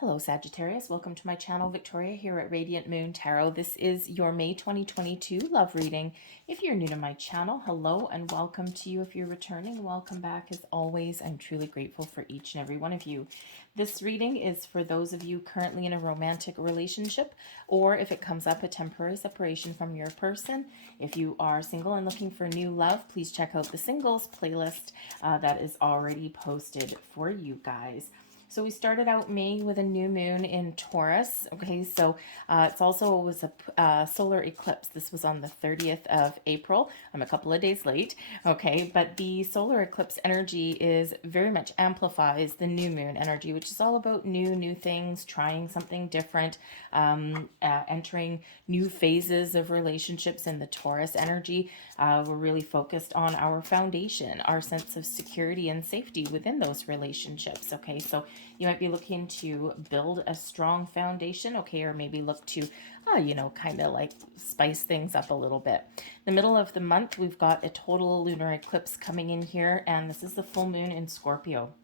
Hello Sagittarius, welcome to my channel. Victoria here at Radiant Moon Tarot. This is your May 2022 love reading. If you're new to my channel, hello and welcome to you. If you're returning, welcome back. As always, I'm truly grateful for each and every one of you. This reading is for those of you currently in a romantic relationship, or if it comes up, a temporary separation from your person. If you are single and looking for new love, please check out the singles playlist that is already posted for you guys. So we started out May with a new moon in Taurus. Okay, so it's also was a solar eclipse. This was on the 30th of April. I'm a couple of days late. Okay, but the solar eclipse energy is very much amplifies the new moon energy, which is all about new things, trying something different, entering new phases of relationships. In the Taurus energy, we're really focused on our foundation, our sense of security and safety within those relationships. Okay, so you might be looking to build a strong foundation, okay, or maybe look to, kind of like spice things up a little bit. The middle of the month, we've got a total lunar eclipse coming in here, and this is the full moon in Scorpio.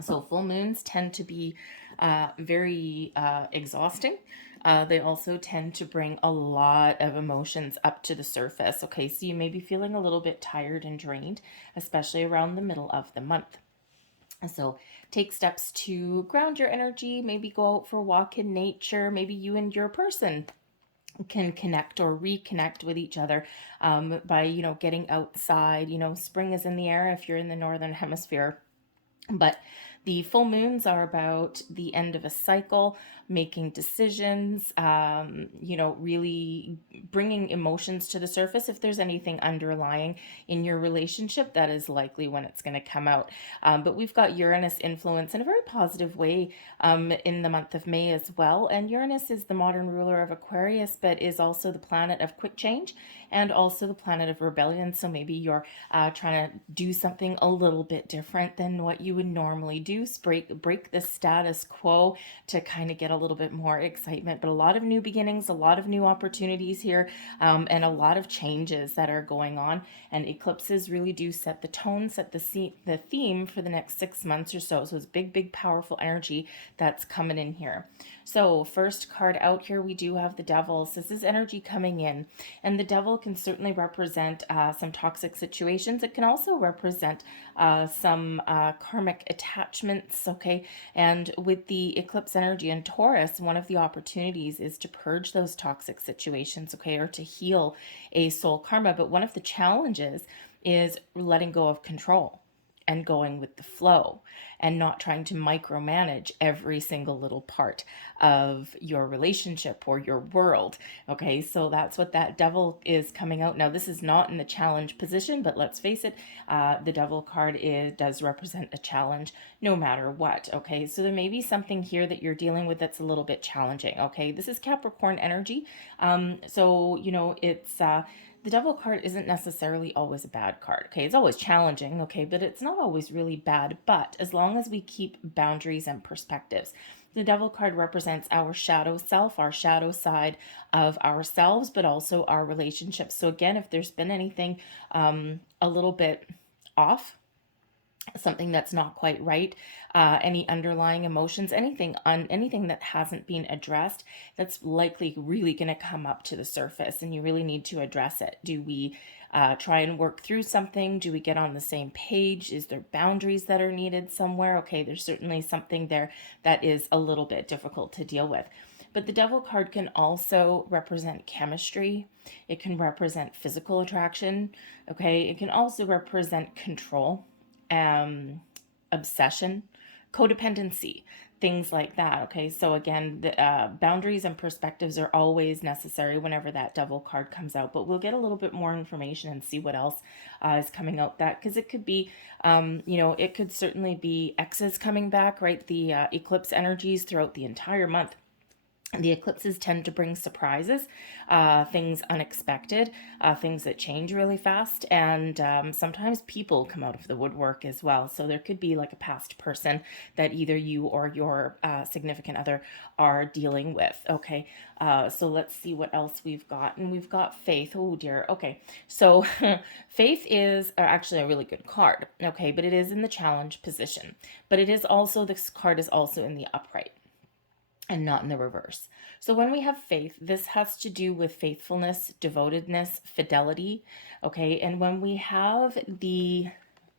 So full moons tend to be very exhausting. They also tend to bring a lot of emotions up to the surface. Okay, so you may be feeling a little bit tired and drained, especially around the middle of the month. So take steps to ground your energy, maybe go out for a walk in nature, maybe you and your person can connect or reconnect with each other by, getting outside. Spring is in the air if you're in the northern hemisphere. But the full moons are about the end of a cycle, making decisions, really bringing emotions to the surface. If there's anything underlying in your relationship, that is likely when it's going to come out. But we've got Uranus influence in a very positive way in the month of May as well. And Uranus is the modern ruler of Aquarius, but is also the planet of quick change and also the planet of rebellion. So maybe you're trying to do something a little bit different than what you would normally do, break the status quo to kind of get a little bit more excitement. But a lot of new beginnings, a lot of new opportunities here, and a lot of changes that are going on. And eclipses really do set the tone, set the theme for the next 6 months or so. So it's big, powerful energy that's coming in here. So first card out here, we do have the Devil. So this is energy coming in, and the Devil can certainly represent some toxic situations. It can also represent some karmic attachments, okay? And with the eclipse energy in Taurus, one of the opportunities is to purge those toxic situations, okay, or to heal a soul karma. But one of the challenges is letting go of control and going with the flow and not trying to micromanage every single little part of your relationship or your world. Okay, so that's what that Devil is coming out. Now, this is not in the challenge position, but let's face it, the Devil card does represent a challenge no matter what. Okay, so there may be something here that you're dealing with that's a little bit challenging. Okay, this is Capricorn energy. It's the Devil card isn't necessarily always a bad card. Okay, it's always challenging, okay, but it's not always really bad. But as long as we keep boundaries and perspectives, the Devil card represents our shadow self, our shadow side of ourselves, but also our relationships. So again, if there's been anything a little bit off, something that's not quite right, any underlying emotions, anything that hasn't been addressed, that's likely really going to come up to the surface, and you really need to address it. Do we try and work through something? Do we get on the same page? Is there boundaries that are needed somewhere? Okay, there's certainly something there that is a little bit difficult to deal with. But the Devil card can also represent chemistry. It can represent physical attraction. Okay, it can also represent control, obsession, codependency, things like that. Okay, so again, the boundaries and perspectives are always necessary whenever that Devil card comes out, but we'll get a little bit more information and see what else is coming out, that because it could be it could certainly be exes coming back, right? The eclipse energies throughout the entire month. The eclipses tend to bring surprises, things unexpected, things that change really fast, and sometimes people come out of the woodwork as well. So there could be like a past person that either you or your significant other are dealing with. Okay, so let's see what else we've got. And we've got Faith. Oh dear. Okay, so Faith is actually a really good card. Okay, but it is in the challenge position. But it is also, this card is also in the upright. and not in the reverse. So when we have faith, this has to do with faithfulness, devotedness, fidelity, okay? And when we have the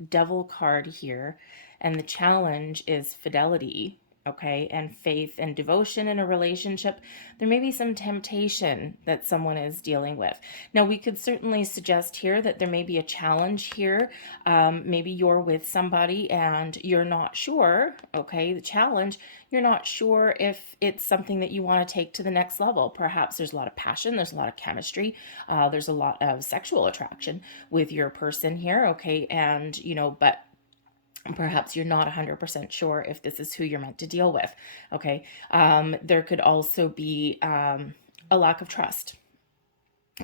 Devil card here, and the challenge is fidelity, okay, and faith and devotion in a relationship, there may be some temptation that someone is dealing with. Now, we could certainly suggest here that there may be a challenge here. Maybe you're with somebody and you're not sure, okay, the challenge, you're not sure if it's something that you want to take to the next level. Perhaps there's a lot of passion, there's a lot of chemistry, there's a lot of sexual attraction with your person here, okay, and, but perhaps you're not 100% sure if this is who you're meant to deal with, okay? There could also be a lack of trust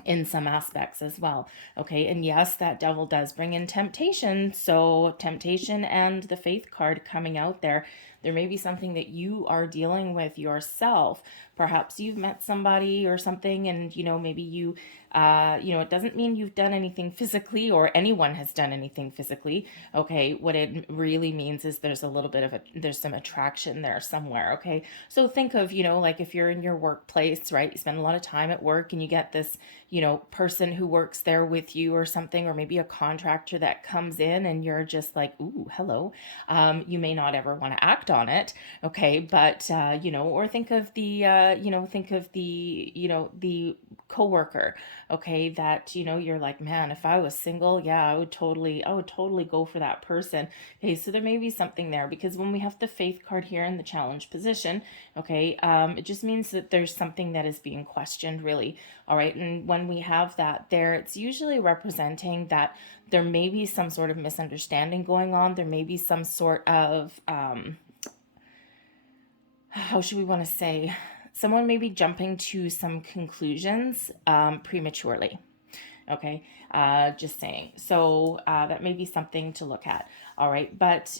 in some aspects as well, okay? And yes, that devil does bring in temptation. So temptation and the faith card coming out there may be something that you are dealing with yourself. Perhaps you've met somebody or something, and maybe you it doesn't mean you've done anything physically or anyone has done anything physically, okay? What it really means is there's a little bit of there's some attraction there somewhere, okay? So think of, like if you're in your workplace, right? You spend a lot of time at work and you get this, person who works there with you or something, or maybe a contractor that comes in and you're just like, ooh, hello. You may not ever want to act on it, okay? But, or think of the, the coworker, okay, that you're like, man, if I was single, yeah, I would totally go for that person. Okay, so there may be something there, because when we have the faith card here in the challenge position, okay, it just means that there's something that is being questioned, really. All right, and when we have that there, it's usually representing that there may be some sort of misunderstanding going on. There may be some sort of how should we want to say, someone may be jumping to some conclusions prematurely. Okay, just saying. So that may be something to look at. All right, but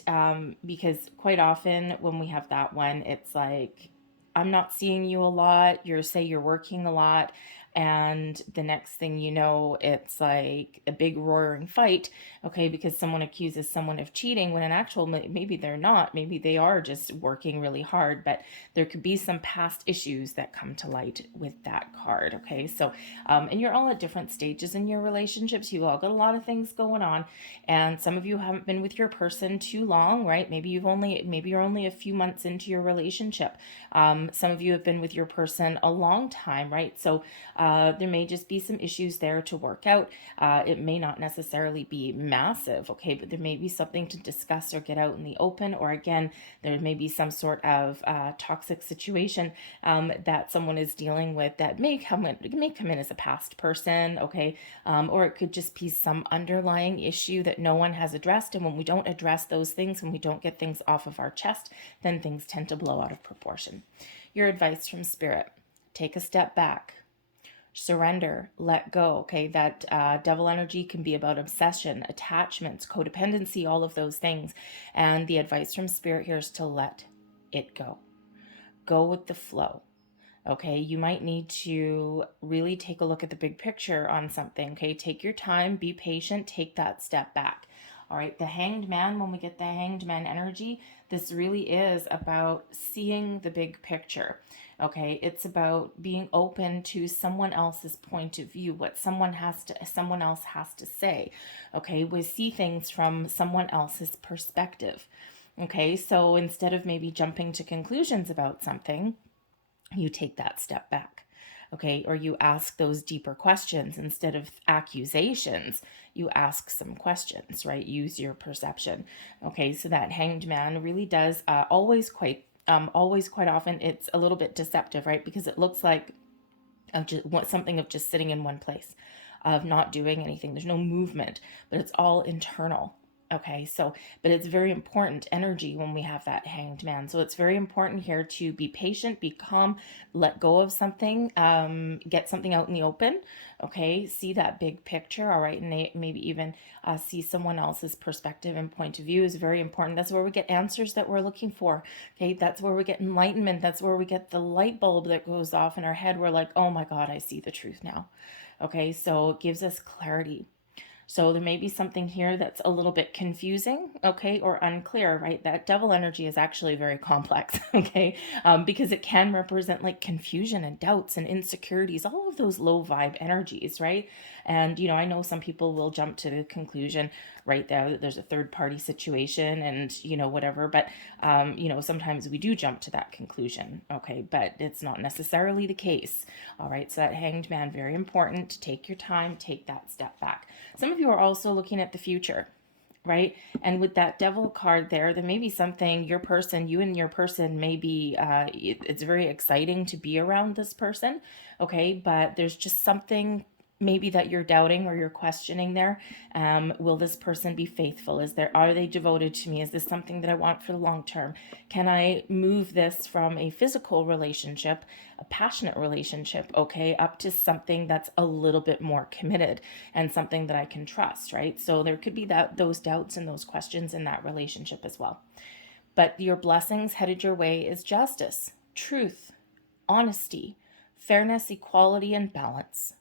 because quite often when we have that one, it's like, I'm not seeing you a lot. You're working a lot. And the next thing you know, it's like a big roaring fight, okay, because someone accuses someone of cheating when in actual, maybe they're not. Maybe they are just working really hard, but there could be some past issues that come to light with that card, okay? So, and you're all at different stages in your relationships. You all got a lot of things going on, and some of you haven't been with your person too long, right? Maybe you're only a few months into your relationship. Some of you have been with your person a long time, right? So, there may just be some issues there to work out. It may not necessarily be massive, okay, but there may be something to discuss or get out in the open, or again, there may be some sort of toxic situation that someone is dealing with that may come in as a past person, okay, or it could just be some underlying issue that no one has addressed. And when we don't address those things, when we don't get things off of our chest, then things tend to blow out of proportion. Your advice from Spirit: take a step back. Surrender, let go, okay? That devil energy can be about obsession, attachments, codependency, all of those things. And the advice from Spirit here is to let it go. Go with the flow, okay? You might need to really take a look at the big picture on something, okay? Take your time, be patient, take that step back. All right, the Hanged Man, when we get the Hanged Man energy, this really is about seeing the big picture. Okay, it's about being open to someone else's point of view, what someone else has to say. Okay, we see things from someone else's perspective. Okay, so instead of maybe jumping to conclusions about something, you take that step back. Okay, or you ask those deeper questions instead of accusations. You ask some questions, right? Use your perception. Okay, so that Hanged Man really does always quite often it's a little bit deceptive, right? Because it looks like something of just sitting in one place, of not doing anything. There's no movement, but it's all internal. Okay, so, but it's very important energy when we have that Hanged Man. So it's very important here to be patient, be calm, let go of something, get something out in the open. Okay, see that big picture. All right, and maybe even see someone else's perspective and point of view is very important. That's where we get answers that we're looking for. Okay, that's where we get enlightenment. That's where we get the light bulb that goes off in our head. We're like, oh my God, I see the truth now. Okay, so it gives us clarity. So there may be something here that's a little bit confusing, okay, or unclear, right? That devil energy is actually very complex, okay, because it can represent like confusion and doubts and insecurities, all of those low vibe energies, right? And, I know some people will jump to the conclusion right there that there's a third party situation and, whatever, but, sometimes we do jump to that conclusion, okay, but it's not necessarily the case, all right? So that Hanged Man, very important to take your time, take that step back. Some of you are also looking at the future, right? And with that devil card there may be something you and your person may be, it's very exciting to be around this person, okay? But there's just something maybe that you're doubting or you're questioning there. Will this person be faithful? Are they devoted to me? Is this something that I want for the long term? Can I move this from a physical relationship, a passionate relationship, okay, up to something that's a little bit more committed and something that I can trust, right? So there could be those doubts and those questions in that relationship as well. But your blessings headed your way is justice, truth, honesty, fairness, equality, and balance.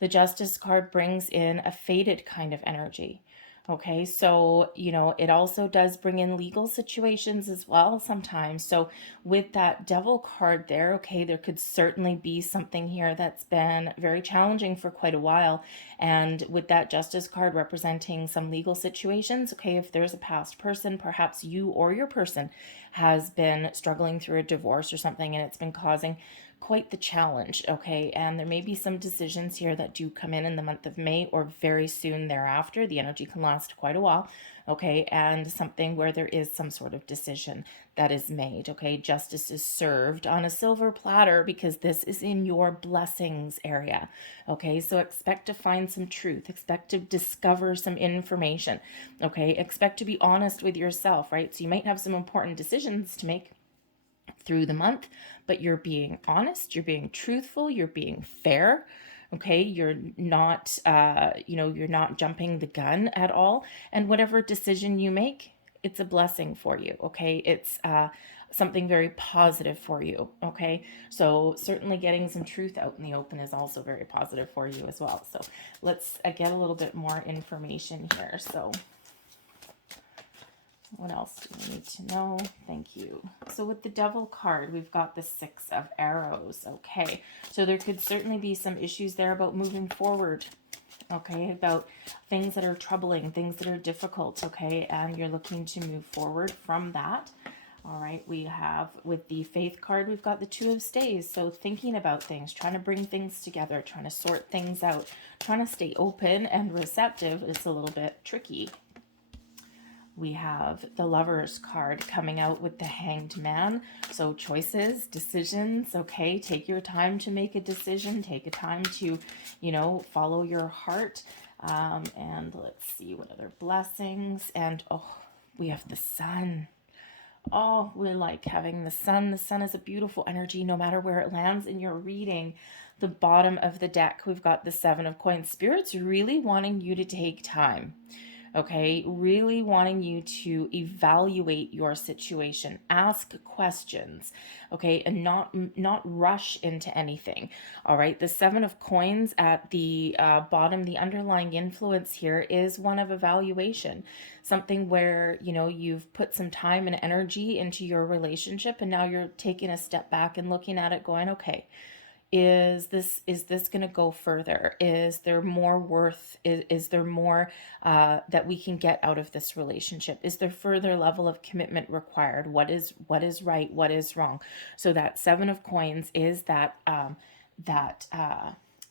The Justice card brings in a faded kind of energy. Okay, so, it also does bring in legal situations as well sometimes. So with that Devil card there, okay, there could certainly be something here that's been very challenging for quite a while. And with that Justice card representing some legal situations, okay, if there's a past person, perhaps you or your person has been struggling through a divorce or something, and it's been causing quite the challenge, okay? And there may be some decisions here that do come in the month of May or very soon thereafter. The energy can last quite a while, okay? And something where there is some sort of decision that is made, okay? Justice is served on a silver platter because this is in your blessings area, okay? So expect to find some truth, expect to discover some information, okay? Expect to be honest with yourself, right? So you might have some important decisions to make through the month, but you're being honest, you're being truthful, you're being fair, okay? You're not you're not jumping the gun at all, and whatever decision you make, it's a blessing for you, okay? It's something very positive for you, okay? So certainly getting some truth out in the open is also very positive for you as well. So let's get a little bit more information here. So what else do we need to know? Thank you. So with the Devil card, we've got the Six of Arrows. Okay, so there could certainly be some issues there about moving forward. Okay, about things that are troubling, things that are difficult. Okay, and you're looking to move forward from that. All right, we have with the Faith card, we've got the Two of Staves. So thinking about things, trying to bring things together, trying to sort things out, trying to stay open and receptive is a little bit tricky. We have the Lovers card coming out with the Hanged Man. So choices, decisions, okay? Take your time to make a decision. Take a time to, follow your heart. And let's see what other blessings. And, we have the Sun. Oh, we like having the Sun. The Sun is a beautiful energy no matter where it lands in your reading. The bottom of the deck, we've got the Seven of Coins. Spirit's really wanting you to take time. Okay, really wanting you to evaluate your situation, ask questions, okay, and not rush into anything. All right, the Seven of Coins at the bottom, the underlying influence here is one of evaluation, something where you've put some time and energy into your relationship, and now you're taking a step back and looking at it, going, okay. Is this going to go further? Is there more worth? Is there more that we can get out of this relationship? Is there further level of commitment required? What is right? What is wrong? So that Seven of Coins is that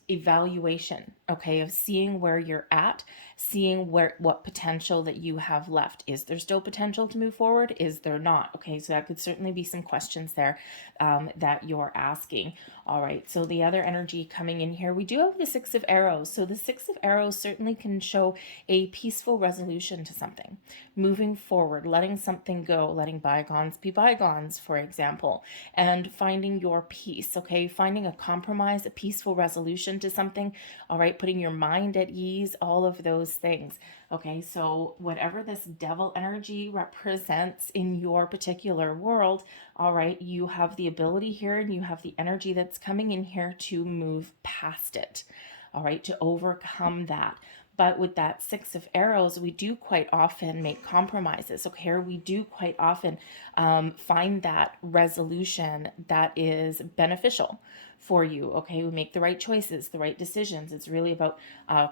evaluation, okay, of seeing where you're at, seeing what potential that you have left. Is there still potential to move forward? Is there not? Okay, so that could certainly be some questions there that you're asking. All right, so the other energy coming in here, we do have the Six of Arrows. So the Six of Arrows certainly can show a peaceful resolution to something, moving forward, letting something go, letting bygones be bygones, for example, and finding your peace, okay, finding a compromise, a peaceful resolution to something, all right, putting your mind at ease, all of those things. Okay, so whatever this Devil energy represents in your particular world, all right, you have the ability here and you have the energy that's coming in here to move past it, all right, to overcome that. But with that Six of Arrows, we do quite often make compromises, okay? Or we do quite often find that resolution that is beneficial for you, okay? We make the right choices, the right decisions. It's really about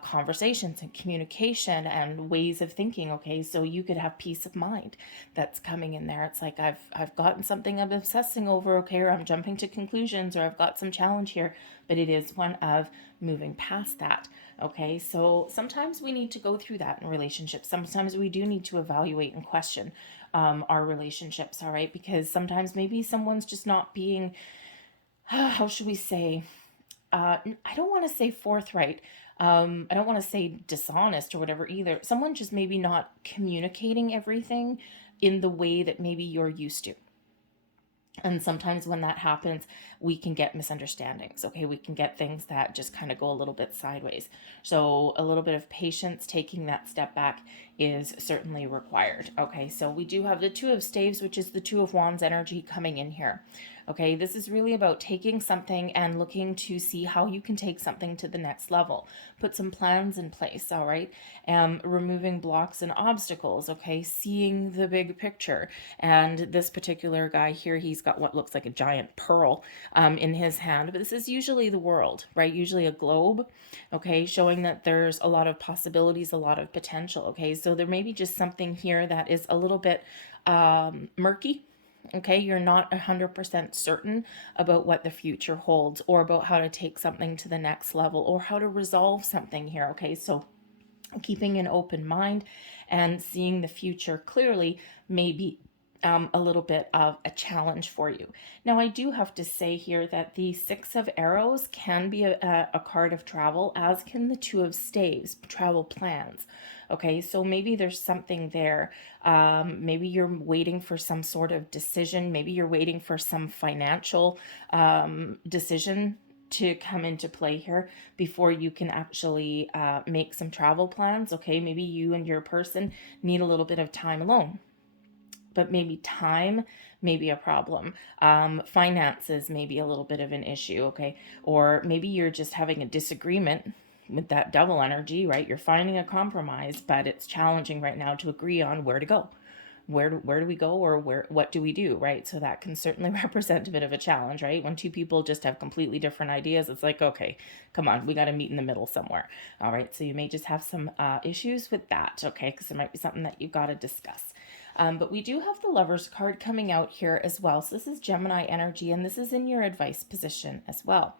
conversations and communication and ways of thinking, okay? So you could have peace of mind that's coming in there. It's like I've gotten something I'm obsessing over, okay? Or I'm jumping to conclusions, or I've got some challenge here, but it is one of moving past that. Okay, so sometimes we need to go through that in relationships. Sometimes we do need to evaluate and question our relationships, all right? Because sometimes maybe someone's just not being, how should we say, I don't want to say forthright. I don't want to say dishonest or whatever either. Someone just maybe not communicating everything in the way that maybe you're used to. And sometimes when that happens, we can get misunderstandings. Okay, we can get things that just kind of go a little bit sideways. So a little bit of patience, taking that step back, is certainly required. Okay, so we do have the Two of Staves, which is the Two of Wands energy coming in here. Okay, this is really about taking something and looking to see how you can take something to the next level. Put some plans in place, all right? Removing blocks and obstacles, okay? Seeing the big picture. And this particular guy here, he's got what looks like a giant pearl in his hand, but this is usually the world, right? Usually a globe, okay? Showing that there's a lot of possibilities, a lot of potential, okay? So there may be just something here that is a little bit murky. Okay, you're not 100% certain about what the future holds, or about how to take something to the next level, or how to resolve something here. Okay, so keeping an open mind and seeing the future clearly may be a little bit of a challenge for you. Now, I do have to say here that the Six of Arrows can be a card of travel, as can the Two of Staves, travel plans. Okay, so maybe there's something there. Maybe you're waiting for some sort of decision. Maybe you're waiting for some financial decision to come into play here before you can actually make some travel plans. Okay, maybe you and your person need a little bit of time alone, but maybe time may be a problem. Finances may be a little bit of an issue, okay? Or maybe you're just having a disagreement with that double energy, right? You're finding a compromise, but it's challenging right now to agree on where to go. Where do we go, or what do we do, right? So that can certainly represent a bit of a challenge, right? When two people just have completely different ideas, it's like, okay, come on, we got to meet in the middle somewhere. All right, so you may just have some issues with that, okay? Because it might be something that you've got to discuss. But we do have the Lovers card coming out here as well. So this is Gemini energy, and this is in your advice position as well.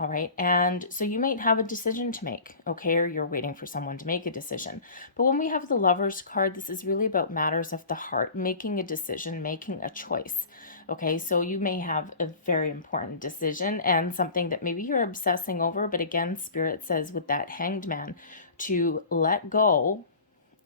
All right, and so you might have a decision to make, okay, or you're waiting for someone to make a decision. But when we have the Lovers card, this is really about matters of the heart, making a decision, making a choice. Okay, so you may have a very important decision and something that maybe you're obsessing over, but again, Spirit says with that Hanged Man to let go.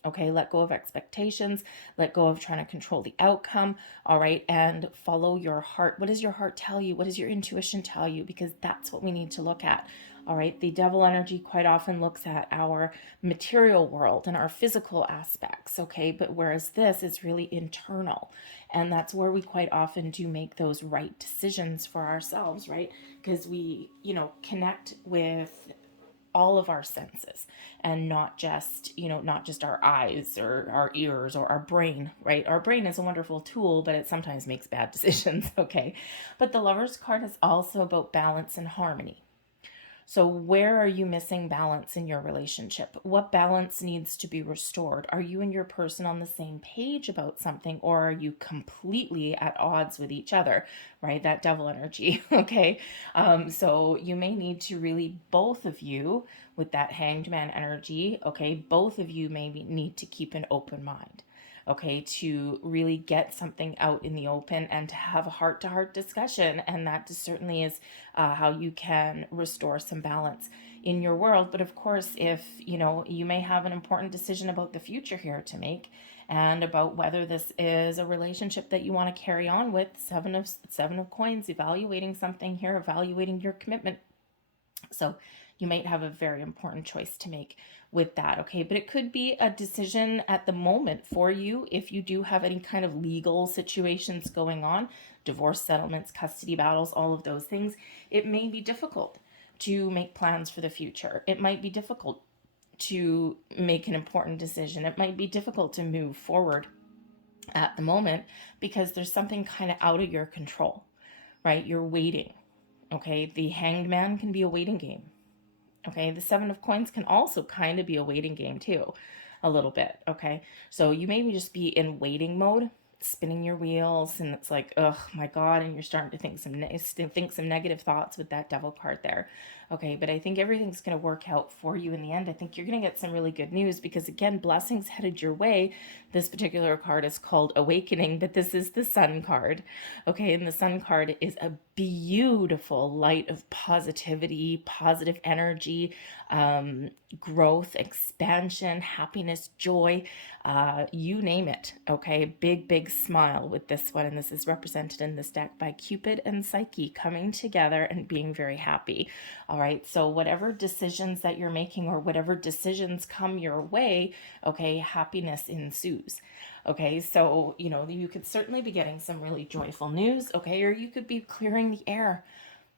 Okay, let go of expectations, let go of trying to control the outcome, all right, and follow your heart. What does your heart tell you? What does your intuition tell you? Because that's what we need to look at, all right? The Devil energy quite often looks at our material world and our physical aspects, okay? But whereas this is really internal, and that's where we quite often do make those right decisions for ourselves, right? Because we, connect with all of our senses, and not just our eyes or our ears or our brain, right? Our brain is a wonderful tool, but it sometimes makes bad decisions. Okay, but the Lovers card is also about balance and harmony. So where are you missing balance in your relationship? What balance needs to be restored? Are you and your person on the same page about something, or are you completely at odds with each other, right? That Devil energy, okay? So you may need to really, both of you with that Hanged Man energy, okay? Both of you may need to keep an open mind, okay, to really get something out in the open and to have a heart-to-heart discussion. And that certainly is how you can restore some balance in your world. But of course, if you may have an important decision about the future here to make, and about whether this is a relationship that you want to carry on with. Seven of Coins, evaluating something here, evaluating your commitment. So you might have a very important choice to make with that, okay? But it could be a decision at the moment for you if you do have any kind of legal situations going on, divorce settlements, custody battles, all of those things. It may be difficult to make plans for the future. It might be difficult to make an important decision. It might be difficult to move forward at the moment because there's something kind of out of your control, right? You're waiting. Okay, the Hanged Man can be a waiting game. Okay, the Seven of Coins can also kind of be a waiting game too, a little bit. Okay, so you maybe just be in waiting mode, spinning your wheels, and it's like, oh my God, and you're starting to think some negative thoughts with that Devil card there. Okay, but I think everything's going to work out for you in the end. I think you're going to get some really good news because, again, blessings headed your way. This particular card is called Awakening, but this is the Sun card. Okay, and the Sun card is a beautiful light of positivity, positive energy, growth, expansion, happiness, joy, you name it. Okay, big smile with this one, and this is represented in this deck by Cupid and Psyche coming together and being very happy. All right, so whatever decisions that you're making or whatever decisions come your way, okay, happiness ensues. Okay, so, you could certainly be getting some really joyful news, okay, or you could be clearing the air.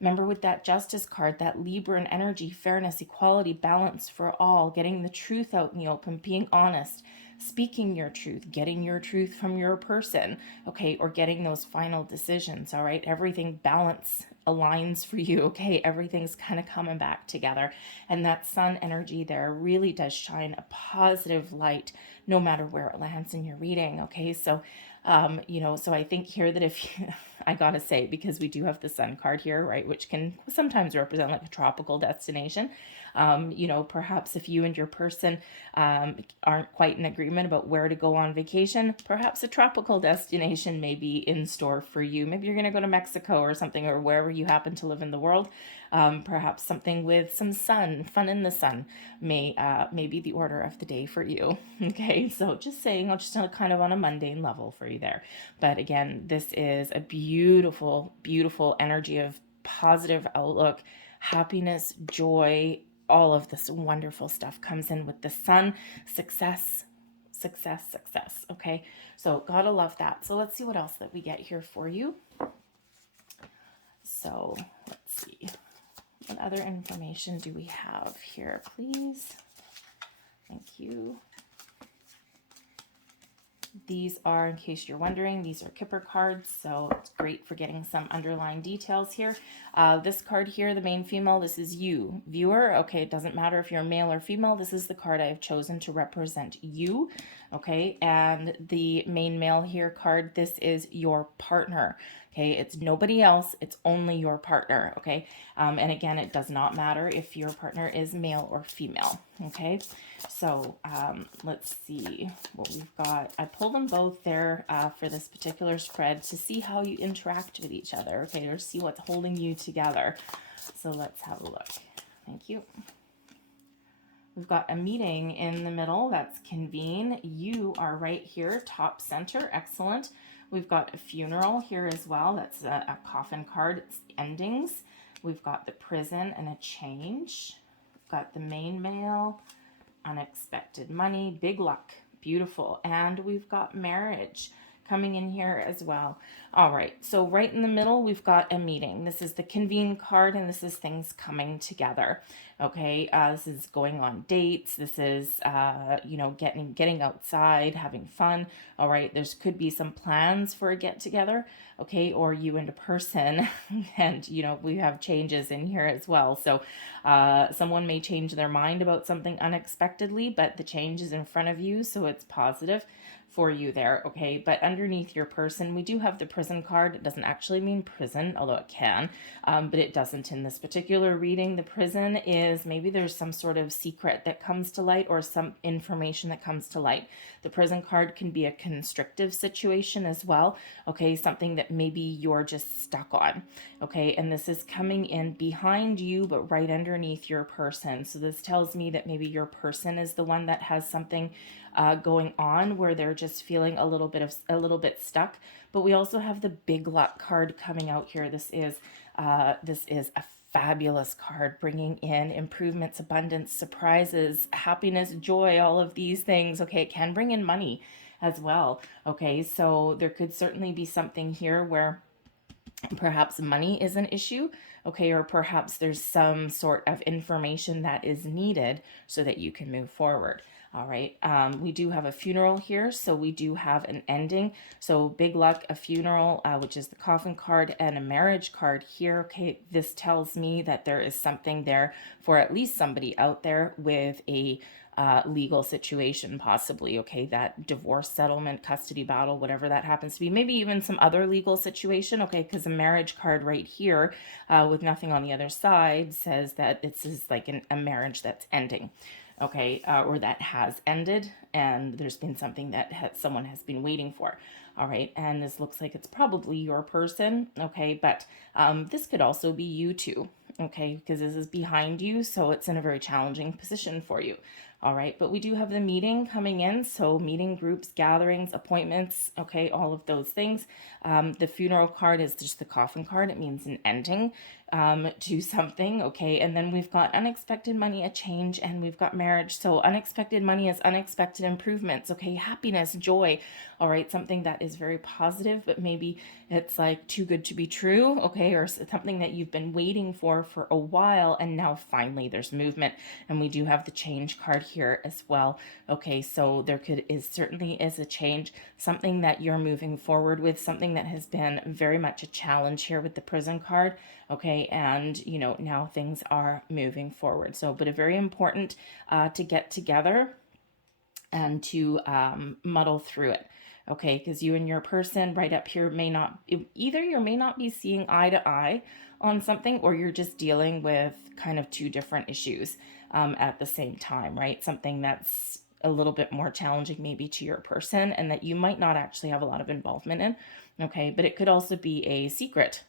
Remember with that Justice card, that Libran energy, fairness, equality, balance for all, getting the truth out in the open, being honest, speaking your truth, getting your truth from your person, okay, or getting those final decisions, all right? Everything balance aligns for you, okay? Everything's kind of coming back together. And that Sun energy there really does shine a positive light no matter where it lands in your reading, okay? So, so I think here that if you, I gotta say, because we do have the Sun card here, right, which can sometimes represent like a tropical destination. Perhaps if you and your person aren't quite in agreement about where to go on vacation, perhaps a tropical destination may be in store for you. Maybe you're going to go to Mexico or something, or wherever you happen to live in the world. Perhaps something with some sun, fun in the sun, may be the order of the day for you. Okay, so just saying, I'll just kind of on a mundane level for you there. But again, this is a beautiful, beautiful energy of positive outlook, happiness, joy, all of this wonderful stuff comes in with the Sun. Success. Okay, so gotta love that. So let's see what else that we get here for you. So let's see, what other information do we have here, please? Thank you. These are, in case you're wondering, these are Kipper cards, so it's great for getting some underlying details here. This card here, the main female, this is you, viewer. Okay, it doesn't matter if you're male or female. This is the card I have chosen to represent you. Okay, and the main male here card, this is your partner. Okay, it's nobody else, it's only your partner, okay? And again, it does not matter if your partner is male or female, okay? So let's see what we've got. I pulled them both there for this particular spread to see how you interact with each other, okay, or see what's holding you together. So let's have a look. Thank you. We've got a meeting in the middle, that's convene. You are right here, top center, excellent. We've got a funeral here as well. That's a coffin card. It's endings. We've got the prison and a change. We've got the main male, unexpected money, big luck, beautiful. And we've got marriage coming in here as well. All right, so right in the middle, we've got a meeting. This is the convene card, and this is things coming together. Okay, this is going on dates. This is, getting outside, having fun. All right, there's could be some plans for a get together. Okay, or you and a person, and we have changes in here as well. So someone may change their mind about something unexpectedly, but the change is in front of you, so it's positive for you there, okay? But underneath your person, we do have the prison card. It doesn't actually mean prison, although it can, but it doesn't in this particular reading. The prison is maybe there's some sort of secret that comes to light or some information that comes to light. The prison card can be a constrictive situation as well, okay? Something that maybe you're just stuck on, okay? And this is coming in behind you, but right underneath your person. So this tells me that maybe your person is the one that has something going on where they're just feeling a little bit stuck. But we also have the big luck card coming out here. This is a fabulous card, bringing in improvements, abundance, surprises, happiness, joy, all of these things. Okay, it can bring in money as well. Okay, so there could certainly be something here where Perhaps money is an issue, okay, or perhaps there's some sort of information that is needed so that you can move forward. All right, we do have a funeral here, so we do have an ending. So big luck, a funeral, which is the coffin card, and a marriage card here. Okay, this tells me that there is something there for at least somebody out there with a legal situation, possibly, okay, that divorce settlement, custody battle, whatever that happens to be, maybe even some other legal situation, okay, because a marriage card right here with nothing on the other side says that this is like a marriage that's ending, okay, or that has ended, and there's been something that someone has been waiting for. All right, and this looks like it's probably your person, okay, but this could also be you too, okay, because this is behind you, so it's in a very challenging position for you. All right, but we do have the meeting coming in, so meeting, groups, gatherings, appointments, okay, all of those things. The funeral card is just the coffin card. It means an ending to something, okay, and then we've got unexpected money, a change, and we've got marriage. So unexpected money is unexpected improvements, okay, happiness, joy, all right, something that is very positive, but maybe it's like too good to be true, okay, or something that you've been waiting for a while, and now finally there's movement. And we do have the change card here as well, okay, so there certainly is a change, something that you're moving forward with, something that has been very much a challenge here with the prison card, okay, and you know, now things are moving forward. So but a very important to get together and to muddle through it, okay, because you and your person right up here may not, either you may not be seeing eye to eye on something, or you're just dealing with kind of two different issues at the same time, right? Something that's a little bit more challenging maybe to your person and that you might not actually have a lot of involvement in, okay, but it could also be a secret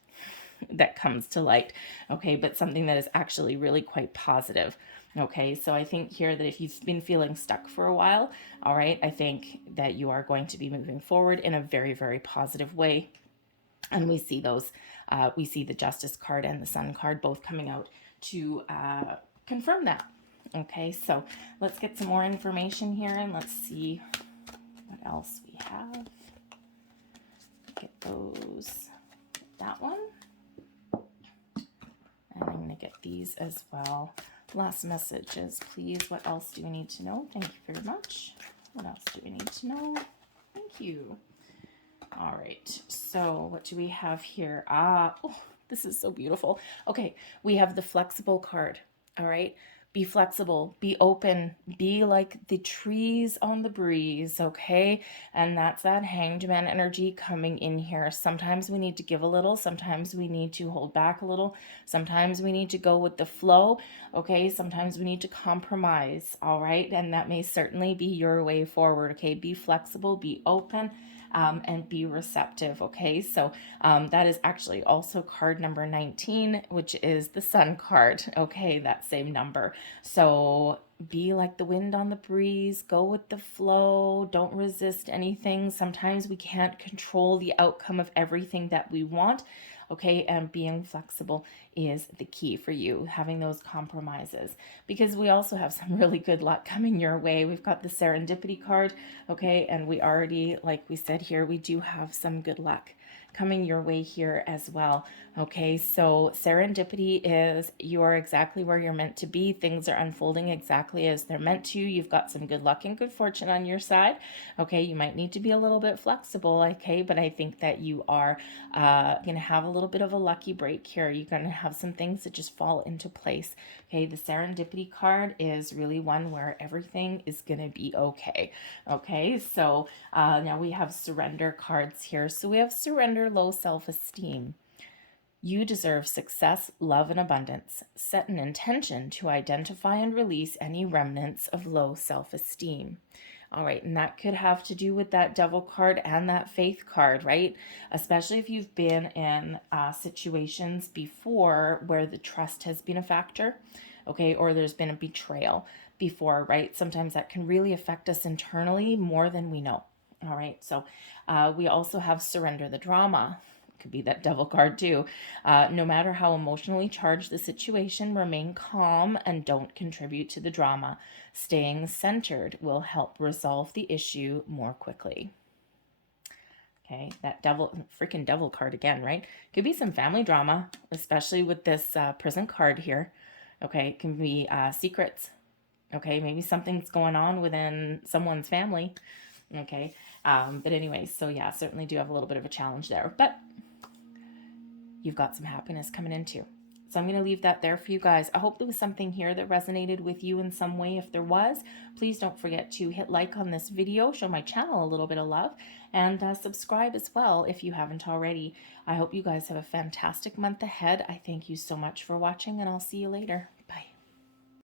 that comes to light, okay, but something that is actually really quite positive. Okay, so I think here that if you've been feeling stuck for a while, all right, I think that you are going to be moving forward in a very, very positive way. And we see those, we see the Justice card and the Sun card both coming out to confirm that. Okay, so let's get some more information here and let's see what else we have. Get those, that one. And I'm going to get these as well. Last messages, please. What else do we need to know? Thank you very much. What else do we need to know? Thank you. All right. So what do we have here? Oh, this is so beautiful. Okay. We have the flexible card. All right. Be flexible, be open, be like the trees on the breeze, okay? And that's that Hanged Man energy coming in here. Sometimes we need to give a little, sometimes we need to hold back a little, sometimes we need to go with the flow, okay? Sometimes we need to compromise, all right? And that may certainly be your way forward, okay? Be flexible, be open, and be receptive, okay? So that is actually also card number 19, which is the Sun card, okay? That same number. So be like the wind on the breeze, go with the flow, don't resist anything. Sometimes we can't control the outcome of everything that we want, okay? And being flexible is the key for you, having those compromises, because we also have some really good luck coming your way. We've got the serendipity card, okay? And we already, like we said here, we do have some good luck coming your way here as well. Okay, so serendipity is you are exactly where you're meant to be. Things are unfolding exactly as they're meant to. You've got some good luck and good fortune on your side. Okay, you might need to be a little bit flexible, okay, but I think that you are going to have a little bit of a lucky break here. You're going to have some things that just fall into place. Okay, the serendipity card is really one where everything is going to be okay. Okay, so now we have surrender cards here. So we have surrender, low self-esteem. You deserve success, love, and abundance. Set an intention to identify and release any remnants of low self-esteem. All right, and that could have to do with that Devil card and that Faith card, right? Especially if you've been in situations before where the trust has been a factor, okay, or there's been a betrayal before, right? Sometimes that can really affect us internally more than we know. All right, so we also have surrender the drama. Could be that Devil card too. No matter how emotionally charged the situation, remain calm and don't contribute to the drama. Staying centered will help resolve the issue more quickly. Okay, that freaking devil card again, right? Could be some family drama, especially with this prison card here. Okay, it can be secrets. Okay, maybe something's going on within someone's family. Okay, but anyways, so yeah, certainly do have a little bit of a challenge there. But you've got some happiness coming into. So I'm going to leave that there for you guys. I hope there was something here that resonated with you in some way. If there was, please don't forget to hit like on this video, show my channel a little bit of love, and subscribe as well if you haven't already. I hope you guys have a fantastic month ahead. I thank you so much for watching, and I'll see you later.